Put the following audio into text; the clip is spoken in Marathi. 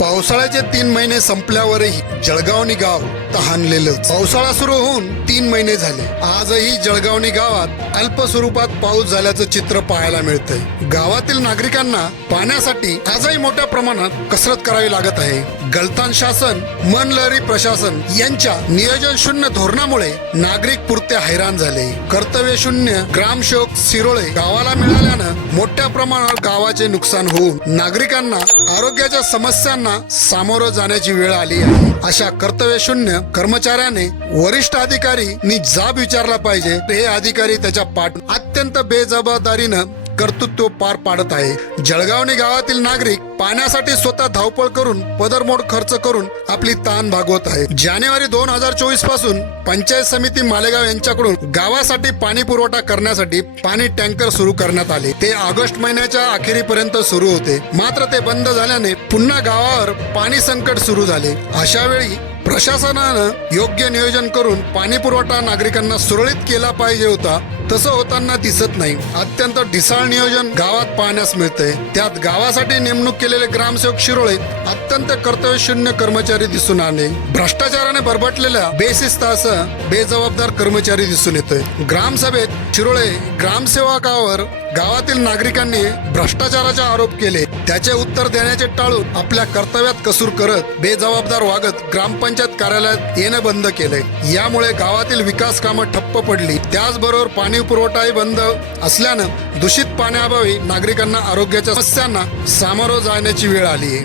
पावसाळ्याचे तीन महिने संपल्यावरही जळगावणी गाव तहानलेलं पावसाळा सुरू होऊन तीन महिने झाले. आजही जळगावणी गावात अल्प स्वरूपात पाऊस झाल्याचं चित्र पाहायला मिळतंय. गावातील नागरिकांना पाण्यासाठी आजही मोठ्या प्रमाणात कसरत करावी लागत आहे. गलतान शासन मनलहरी प्रशासन यांच्या नियोजन शून्य धोरणामुळे नागरिक पुरते हैराण झाले. कर्तव्य शून्य ग्रामसेवक सिरोळे गावाला मिळाल्यानं मोठ्या प्रमाणात गावाचे नुकसान होऊन नागरिकांना आरोग्याच्या समस्यांना सामोरं जाण्याची वेळ आली आहे. अशा कर्तव्यशून्य कर्मचाऱ्याने वरिष्ठ अधिकारी जाब विचारला पाहिजे. हे अधिकारी त्याच्या पाठ अत्यंत बेजबाबदारीनं कर्तृत्व पार पाडत आहे. जळगावने गावातील नागरिक पाण्यासाठी स्वतः धावपळ करून पदरमोड खर्च करून आपली ताण भागवत आहे जानेवारी दोन हजार चोवीसपासून पंचायत समिती मालेगाव यांच्याकडून गावासाठी पाणी पुरवठा करण्यासाठी पाणी टँकर सुरू करण्यात आले. ते ऑगस्ट महिन्याच्या अखेरीपर्यंत सुरू होते. मात्र ते बंद झाल्याने पुन्हा गावावर पाणी संकट सुरू झाले. अशा वेळी प्रशासनानं योग्य नियोजन करून पाणी पुरवठा नागरिकांना सुरळीत केला पाहिजे होता तसं होताना दिसत नाही. अत्यंत ढिसाळ नियोजन गावात पाहण्यास मिळतंय. त्यात गावासाठी नेमणूक केलेले ग्रामसेवक शिरोळे अत्यंत कर्तव्यशून्य कर्मचारी दिसून आले. भ्रष्टाचाराने बरबटलेल्या बेशिस्तासह बेजबाबदार कर्मचारी दिसून येतोय. ग्रामसभेत शिरोळे ग्रामसेवकावर गावातील नागरिकांनी भ्रष्टाचाराचे आरोप केले. त्याचे उत्तर देण्याचे टाळून आपल्या कर्तव्यात कसूर करत बेजबाबदार वागत ग्रामपंचायत कार्यालयात येणं बंद केले यामुळे गावातील विकास कामं ठप्प पडली. त्याचबरोबर पाणी पुरवठाही बंद असल्यानं दूषित पाण्याअभावी नागरिकांना आरोग्याच्या समस्यांना सामोरं जाण्याची वेळ आली आहे